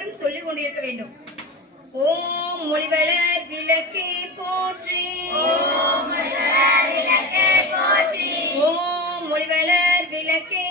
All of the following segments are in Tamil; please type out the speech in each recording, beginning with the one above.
எல்லோரும் சொல்லிக் கொண்டிருக்க வேண்டும். ஓம் மொழிவளர் விளக்கே போற்றி. ஓம் மொழிவளர் விளக்கே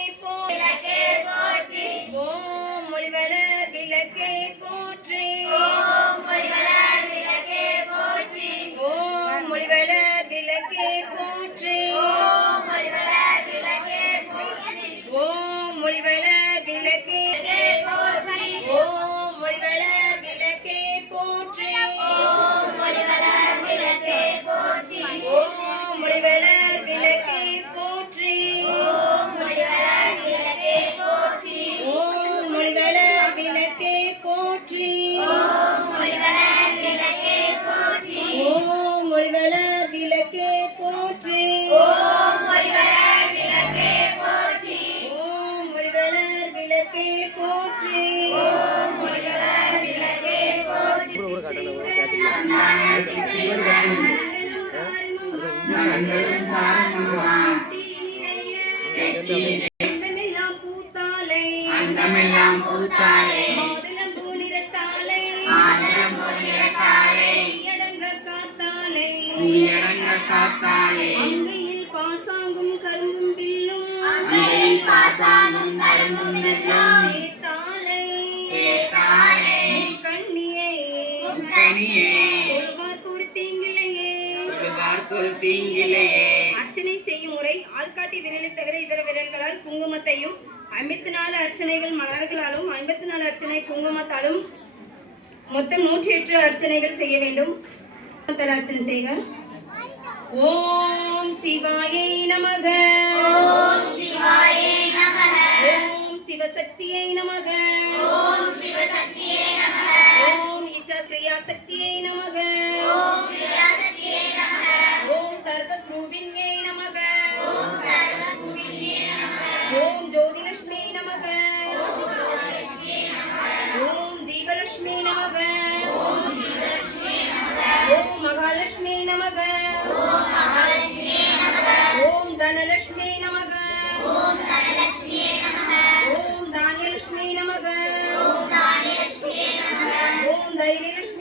அண்டமெல்லாம் பூத்தாலே மாதுளம் பூநிறத்தாலை ஆதரம் பொன்னிறத்தாலே அடங்க காத்தாலை நீயடங்க காத்தாலே அங்கையில் பாசாங்கும் கரும்பும் பில்லும் அங்கையில் பாசாங்கும் கரும்பும் பில்லும் தீங்கிலேயே அர்ச்சனை செய்யும் முறை ஆள்காட்டி விரலை தவிர இதர விரல்களால் குங்குமத்தையும் ஐம்பத்தி நாலு அர்ச்சனைகள் மலர்களாலும் ஐம்பத்தி நாலு அர்ச்சனை குங்குமத்தாலும் மொத்தம் நூற்றி எட்டு அர்ச்சனைகள் செய்ய வேண்டும். அர்ச்சனை செய்க. ஓம் சிவாயை நமக. ஓம் சிவாயை நமக. ஓம் சிவசக்தியை நமக. தனலட்சுமி நமக. ஓம் தனலட்சுமி நமக. ஓம் தானியலட்சுமி நமக. ஓம் தானியலட்சுமி நமக. ஓம் தைரியலட்சுமி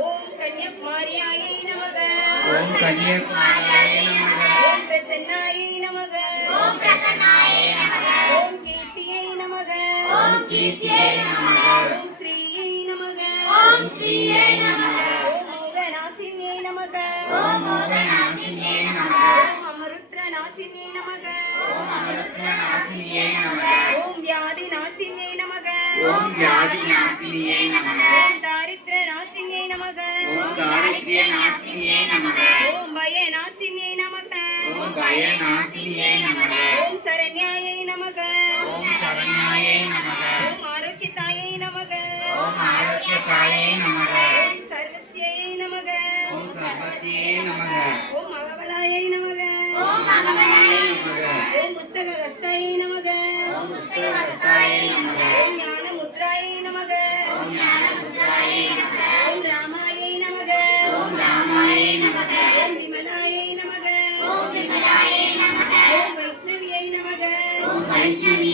ஓம் கன்யாகுமாரியாயே நமக ஓம் கன்னியகுமாரியாய நமக ஓம் பிரசன்னாயே நமக ஓம் பிரசன்னாயே நமக ஓம் கீர்த்தியை நமக ஓம் கீர்த்தியை நமக ஓம் ஸ்ரீயை நமக ஓம் ஸ்ரீயை நமக ஓம் மோகநாசினியை நமக ஓம் மோகநாசினியே நமக ஓம் அமருத்ரநாசினியை நமக ஓம் அமிர்தநாசினியே நமக ஓம் வியாதி நாசினியை நமக ஓம் வியாதி நாசினியே நமக தாரித்ரிய நாசினியே நமக. ஓம் பய நாசினியை நமக. ஓம் பய நாசினியே நமக. ஓம் சரண்யாயை நமக. ஓம் சரண்யாயே நமக. ஓம் ஆரோக்கியதாயை நமக. ஓம் ஆரோக்கியகாயே நமக. ஓம் சர்வஸ்யை நமக. ஓம் சர்வத்தியே நமக. ஓம் மகபலாயை நமக. ஓம் மகமயே நமக. ஓம் புஸ்தக Christ you.